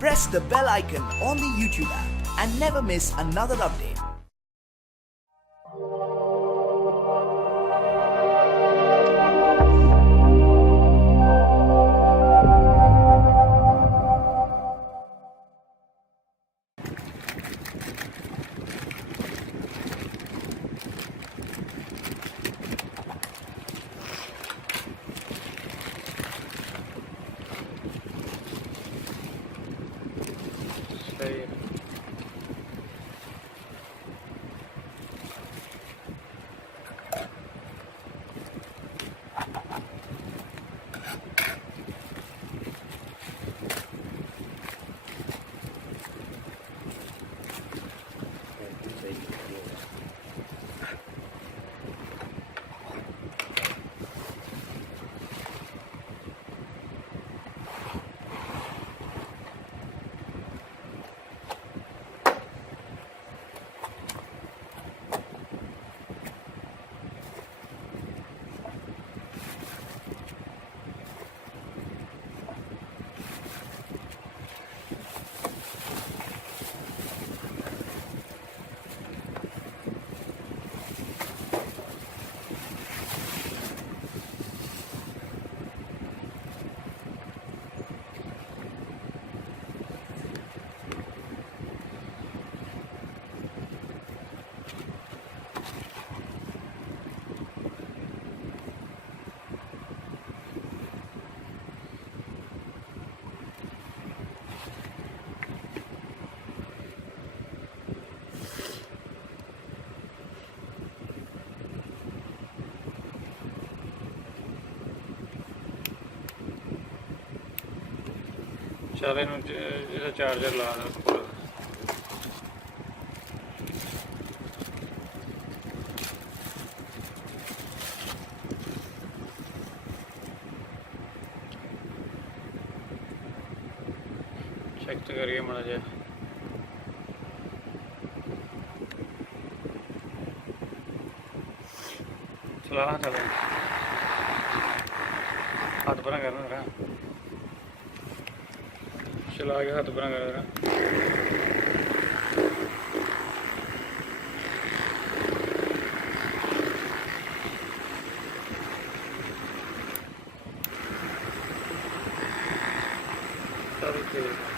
Press the bell icon on the YouTube app and never miss another update. ਚੱਲ ਇਹਨੂੰ ਇਹਦਾ ਚਾਰਜਰ ਲਾ ਦੇ ਉੱਪਰ। ਚੈੱਕ ਕਰੀਏ ਮਾੜਾ ਜਿਹਾ। ਚਲਾ ਚੱਲ ਹੱਥ ਪਰਾਂ ਕਰਨਾ ਜਰਾ। चला के हाथ बना कर चल